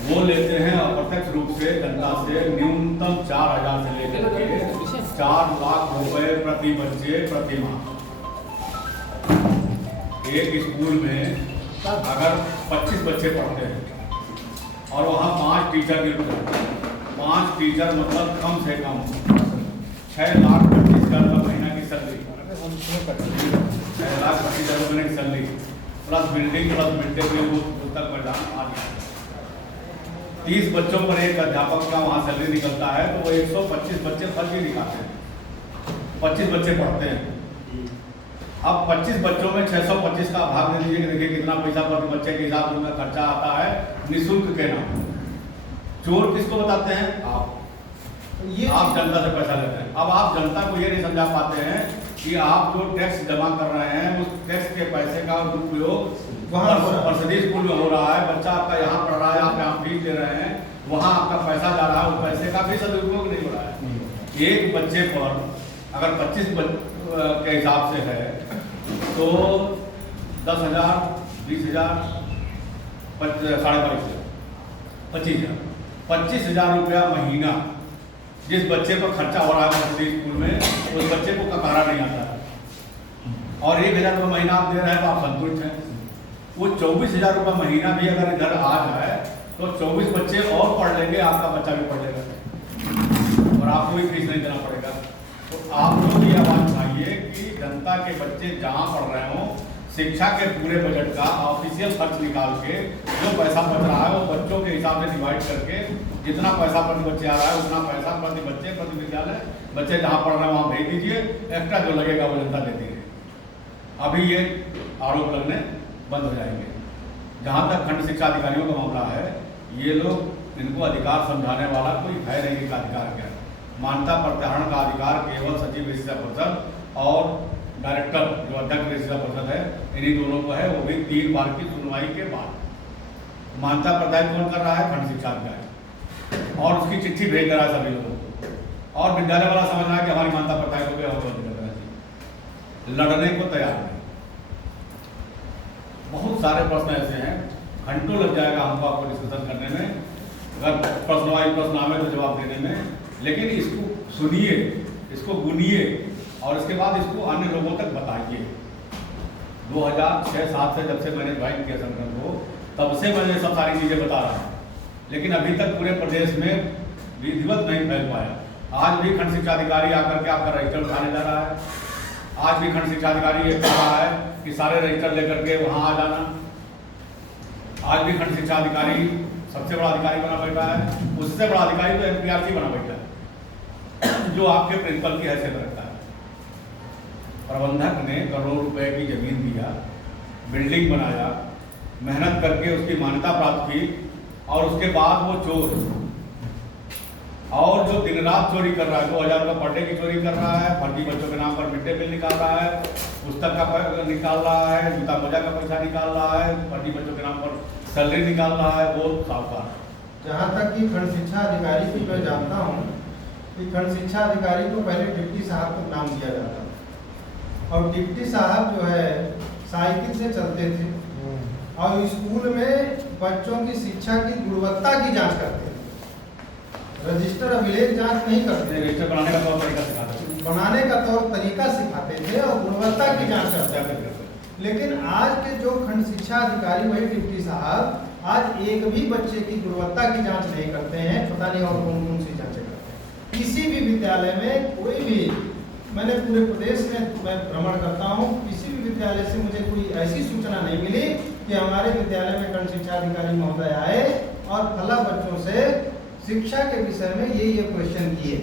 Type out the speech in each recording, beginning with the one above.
वो लेते हैं अप्रत्यक्ष रूप से जनता से न्यूनतम 4,000 से लेकर के 4 लाख रुपए प्रति बच्चे प्रति माह। एक स्कूल में अगर 25 बच्चे पढ़ते हैं और वहाँ 5 टीचर की जरूरत है, 5 टीचर मतलब कम से कम 6,25,000 रुपये महीना की सैलरी, 6,25,000 रुपये की salary plus building plus mid day meal पुस्तक मैदान आदि। 30 बच्चों पर एक अध्यापक का वहाँ सैलरी निकलता है, तो वो 125 बच्चे फर्ज ही निकालते हैं। 25 बच्चे पढ़ते हैं। अब 25 बच्चों में 625 का भाग दे दीजिए, देखिए कितना पैसा प्रति बच्चे के हिसाब से उनका खर्चा आता है निःशुल्क के नाम। चोर किसको बताते हैं? आप जनता से पैसा लेते हैं। अब आप जनता को ये नहीं समझा पाते हैं कि आप जो टैक्स जमा कर रहे हैं उस टैक्स के पैसे का दुरुपयोग परिषदीय स्कूल में हो रहा है, बच्चा आपका यहाँ पढ़ रहा है, आप यहाँ फीस दे रहे हैं, वहाँ आपका पैसा जा रहा है, उस पैसे का भी सदुपयोग नहीं हो रहा है। एक बच्चे पर अगर 25 के हिसाब से है तो 10,000, 20,000, 22,500, 25,000, 25,000 रुपया महीना जिस बच्चे पर खर्चा हो रहा है परिषदीय स्कूल में, उस बच्चे को ककारा नहीं आता है। और 1,000 रुपये महीना आप दे रहे हैं तो आप संतुष्ट हैं। वो 24,000 रुपये महीना भी अगर इधर आ जाए तो 24 बच्चे और पढ़ लेंगे, आपका बच्चा भी पढ़ लेगा और आपको भी फीस नहीं देना पड़ेगा। तो आप लोग ये आवाज़ उठाइए कि जनता के बच्चे जहाँ पढ़ रहे हों, शिक्षा के पूरे बजट का ऑफिशियल खर्च निकाल के जो पैसा बच रहा है वो बच्चों के हिसाब से डिवाइड करके जितना पैसा प्रति बच्चे आ रहा है उतना पैसा प्रति बच्चे प्रति विद्यालय बच्चे जहाँ पढ़ रहे हैं वहाँ भेज दीजिए, एक्स्ट्रा जो लगेगा वो जनता देती है। अभी ये आरोप लगने बंद हो जाएंगे। जहाँ तक खंड शिक्षा अधिकारियों का मामला है, ये लोग इनको अधिकार समझाने वाला कोई है नहीं का अधिकार क्या है। मान्यता प्रत्याहरण का अधिकार केवल सचिव शिक्षा परिषद और डायरेक्टर जो अध्यक्ष शिक्षा परिषद है, इन्हीं दोनों को है, वो भी 3 बार की सुनवाई के बाद। मान्यता प्रत्यायन कौन कर रहा है? खंड शिक्षा अधिकारी, और उसकी चिट्ठी भेज रहा है सभी लोगों को। और विद्यालय वाला समझ रहा है कि हमारी मान्यता प्रत्यायन हो गया और लड़ने को तैयार नहीं। बहुत सारे प्रश्न ऐसे हैं, घंटों लग जाएगा हमको आपको डिस्कशन करने में, अगर प्रश्नवाही प्रश्न आवे तो जवाब देने में। लेकिन इसको सुनिए, इसको गुनिए और इसके बाद इसको अन्य लोगों तक बताइए। 2006-07 से जब से मैंने ज्वाइन किया संगठन को, तब से मैंने सब सारी चीज़ें बता रहा हूँ, लेकिन अभी तक पूरे प्रदेश में विधिवत नहीं फैल पाया। आज भी खंड शिक्षा अधिकारी आकर के आपका रजिस्टर उठाने जा रहा है। आज भी खंड शिक्षा अधिकारी ये कह रहा है कि सारे रजिस्टर लेकर के वहाँ आ जाना। आज भी खंड शिक्षा अधिकारी सबसे बड़ा अधिकारी बना बैठा है, उससे बड़ा अधिकारी तो MPRC बना बैठा है जो आपके प्रिंसिपल की हैसियत रखता है। प्रबंधक ने करोड़ों रुपए की जमीन दिया, बिल्डिंग बनाया, मेहनत करके उसकी मान्यता प्राप्त की, और उसके बाद वो चोर और जो दिन रात चोरी कर रहा है, 2,000 रुपये पर डे की चोरी कर रहा है, फर्जी बच्चों के नाम पर मिड डे मील निकाल रहा है, पुस्तक का निकाल रहा है, जूता मोजा का पैसा निकाल रहा है, फर्जी बच्चों के नाम पर सैलरी निकाल रहा है, वो साहूकार। जहाँ तक कि खंड शिक्षा अधिकारी की मैं जानता हूँ कि खंड शिक्षा अधिकारी को पहले डिप्टी साहब को नाम दिया जाता था, और डिप्टी साहब जो है साइकिल से चलते थे और स्कूल में बच्चों की शिक्षा की गुणवत्ता की जांच करते थे। रजिस्टर अभिलेख जांच नहीं करते, रजिस्टर बनाने का तौर तरीका सिखाते थे, बनाने का तौर तरीका सिखाते थे और गुणवत्ता की जांच करते थे। लेकिन आज के जो खंड शिक्षा अधिकारी वही डिप्टी साहब आज एक भी बच्चे की गुणवत्ता की जांच नहीं करते हैं। पता नहीं और कौन कौन सी जांचें करते हैं। किसी भी विद्यालय में कोई भी, मैंने पूरे प्रदेश में मैं भ्रमण करता हूँ, किसी भी विद्यालय से मुझे कोई ऐसी सूचना नहीं मिली कि हमारे विद्यालय में खंड शिक्षा अधिकारी महोदय आए और फला बच्चों से शिक्षा के विषय में ये क्वेश्चन किए।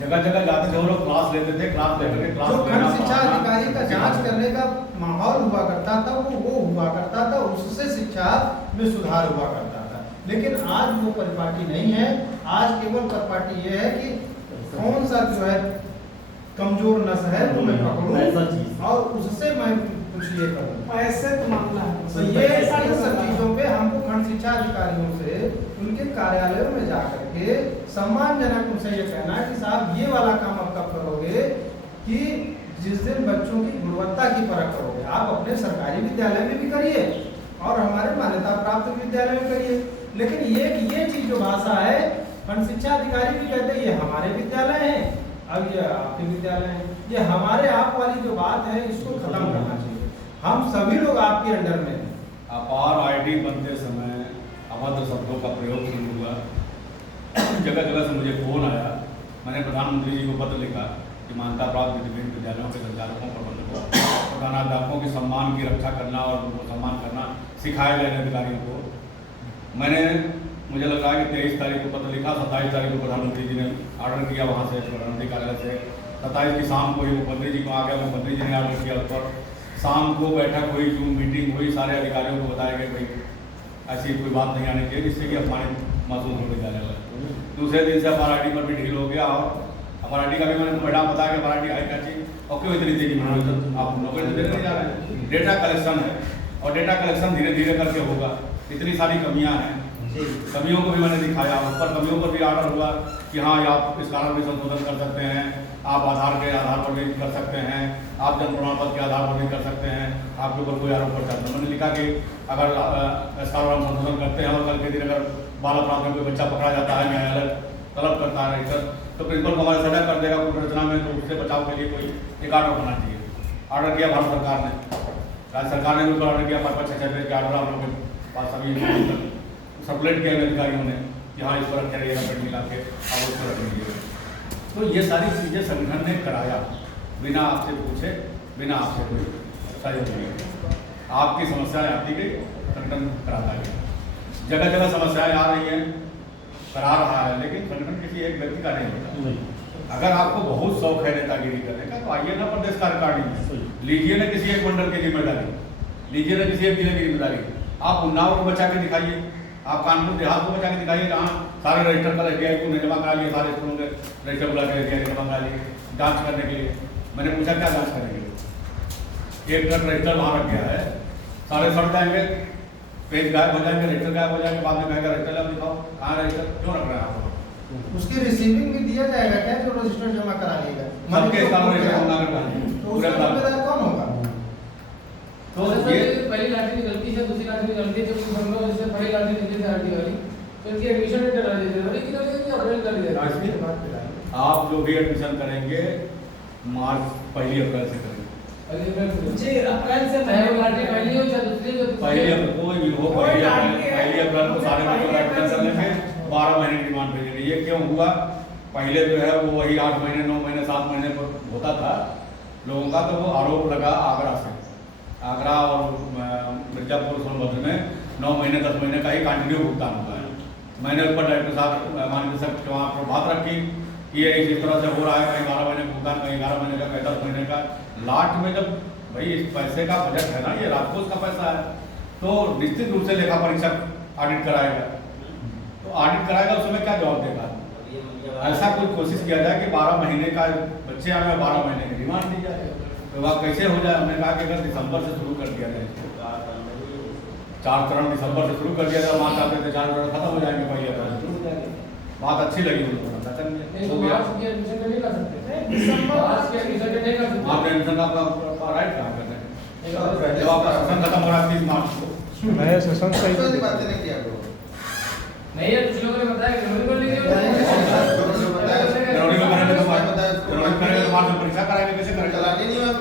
जगह जगह जाते थे वो लोग, क्लास लेते थे, क्लास लेकर क्लास जो खंड शिक्षा अधिकारी का जांच करने का माहौल हुआ करता था वो हुआ करता था, उससे शिक्षा में सुधार हुआ करता था। लेकिन आज वो परिपाटी नहीं है। आज केवल परिपाटी ये है कि कौन सा जो है कमजोर नस है वो मैं पकड़ूं और उससे मैं कुछ ये करूं, ऐसे तो मामला है। तो ये सब चीजों पे हमको खंड शिक्षा अधिकारियों से उनके कार्यालयों में जाकर के सम्मानजनक उनसे ये कहना है कि साहब ये वाला काम आप कब करोगे कि जिस दिन बच्चों की गुणवत्ता की परख करोगे। आप अपने सरकारी विद्यालय में भी करिए और हमारे मान्यता प्राप्त विद्यालय में करिए, लेकिन ये चीज जो भाषा है, खंड शिक्षा अधिकारी भी कहते हैं ये हमारे विद्यालय हैं, अब ये आपके विद्यालय हैं, ये हमारे आप वाली जो बात है इसको खत्म करना चाहिए। हम सभी लोग आपके अंडर में हैं। अपार आईडी बनते समय अभद्र शब्दों का प्रयोग शुरू हुआ। जगह जगह से मुझे फोन आया, मैंने प्रधानमंत्री जी को पत्र लिखा कि मान्यता प्राप्त विभिन्न विद्यालयों के संचालकों, प्रबंधकों, प्रधानाध्यापकों के सम्मान की रक्षा करना और उनको सम्मान करना सिखाए गए अधिकारियों को। मुझे लग रहा है कि 23 तारीख को पत्र लिखा, 27 तारीख को प्रधानमंत्री जी ने ऑर्डर किया वहाँ से प्रधानमंत्री कार्यालय से, 27 की शाम को ही मुख्यमंत्री जी को आ गया, मुख्यमंत्री जी ने ऑर्डर किया उस पर। शाम को बैठक हुई, जूम मीटिंग हुई, सारे अधिकारियों को बताया गया भाई ऐसी कोई बात नहीं आनी चाहिए जिससे कि अपमानित महसूस होने जाने लगा। दूसरे दिन से FRID पर भी ढील हो गया और FRID का भी मैंने परिणाम बताया कि FRID है क्या चीज़ और क्यों इतनी तेजी में आप नौकरी देने नहीं जा रहे हैं। डेटा कलेक्शन है और डेटा कलेक्शन धीरे धीरे करके होगा। इतनी सारी कमियाँ हैं, कमियों को भी मैंने दिखाया, उस पर कमियों पर भी ऑर्डर हुआ कि हाँ आप इस कारण भी संशोधन कर सकते हैं, आप आधार के आधार पर भी कर सकते हैं, आप जन्म प्रमाण पत्र के आधार पर भी कर सकते हैं, आपके ऊपर कोई आरोप प्रत्यारोप नहीं। मैंने लिखा कि अगर इस कारण हम संशोधन करते हैं और कल के दिन अगर बाल अपराध में कोई बच्चा पकड़ा जाता है, न्यायालय तलब करता है रजिस्टर, तो प्रिंसिपल को हमारा सजा कर देगा कोई रचना में, तो उससे बचाव के लिए कोई एक ऑर्डर होना चाहिए। ऑर्डर किया भारत सरकार ने, राज्य सरकार ने भी उसको ऑर्डर किया, 5-6 पेज के ऑर्डर आप लोगों के पास सभी सर्कुलेट किया अधिकारियों ने कि हाँ इस पर रखे रहिएगा, पेट मिला के आप उस पर रख लीजिएगा। तो ये सारी चीज़ें संगठन ने कराया बिना आपसे पूछे, बिना आपसे कोई सहयोग लिए। आपकी समस्याएं आती गई, संगठन कराता गया। जगह जगह समस्याएं आ रही हैं, करा रहा है, लेकिन संगठन किसी एक व्यक्ति का नहीं होता। अगर आपको बहुत शौक है नेतागिरी करने का तो आइए ना प्रदेश कार्यकारिणी में, लीजिए ना किसी एक मंडल की जिम्मेदारी, लीजिए ना किसी एक जिले की जिम्मेदारी। आप उन्नाव को बचा के दिखाइए, आप कानपुर देहात को बचा के दिखाइए जहाँ सारे रजिस्टर का FBI को जमा करा लिए, सारे स्कूलों के रजिस्टर बुला के FBI जमा करा लिए जाँच करने के लिए। मैंने पूछा क्या जाँच करेंगे? एक ट्रक रजिस्टर वहाँ रख गया है, सारे सड़ जाएंगे, पेज गायब हो जाएंगे, रजिस्टर गायब हो जाएंगे, बाद में कहेगा रजिस्टर आप दिखाओ कहाँ रजिस्टर क्यों रख रहे हैं आप? उसकी रिसीविंग भी दिया जाएगा क्या जो रजिस्टर जमा करा लेगा? सबके कौन होगा? तो ये पहली लाठी निकलती है, दूसरी लाठी निकलती है, जब हम लोग जैसे पहली लाठी निकलती है आरटी वाली, तो इनकी एडमिशन डेट करा देते हैं, बड़ी निकल गई अप्रैल कर दिया। आप जो भी एडमिशन करेंगे मार्च 1 अप्रैल से करेंगे। जी अप्रैल से पहली लाठी पहली हो या दूसरी हो? पहली अप्रैल कोई भी हो, पहली अप्रैल को सारे बच्चों का एडमिशन कर लेंगे, 12 महीने की डिमांड भेजेंगे। ये क्यों हुआ? पहले जो है वो वही 8 महीने 9 महीने 7 महीने पर होता था लोगों का, तो वो आरोप लगा आगरा और मिर्जापुर सोनभद्र में 9 महीने 10 महीने का ही कंटिन्यू भुगतान हुआ है। मैंने ऊपर डायरेक्टर साहब माननीय वहाँ पर बात रखी कि ये इस तरह से हो रहा है, कहीं 12 महीने भुगतान, कहीं 11 महीने का, कहीं 10 महीने का। लास्ट में जब भाई इस पैसे का बजट है ना, ये राजकोष का पैसा है, तो निश्चित रूप से लेखा परीक्षक ऑडिट कराएगा, तो ऑडिट कराएगा उस समय क्या जवाब देगा? ऐसा कुछ कोशिश किया जाए कि 12 महीने का बच्चे आए, 12 महीने की डिमांड दी जाए। तो वह कैसे हो जाए? हमने कहा कि अगर दिसंबर से शुरू कर दिया जाए, 4 चरण दिसंबर से शुरू कर दिया जाए, मार्च आते 4 चरण खत्म हो जाएंगे, पहले अप्रैल से शुरू हो जाएंगे। बात अच्छी लगी उनको, मार्च की एडमिशन नहीं कर सकते, मार्च की एडमिशन नहीं कर सकते, मार्च एडमिशन का आपका राइट कहाँ करते हैं? जब आपका सेशन खत्म हो रहा है 30 मार्च को, नया सेशन सही नहीं है कुछ लोगों ने बताया कि जनवरी में लीजिए, जनवरी में करेंगे तो मार्च में परीक्षा कराएंगे, कैसे करेंगे?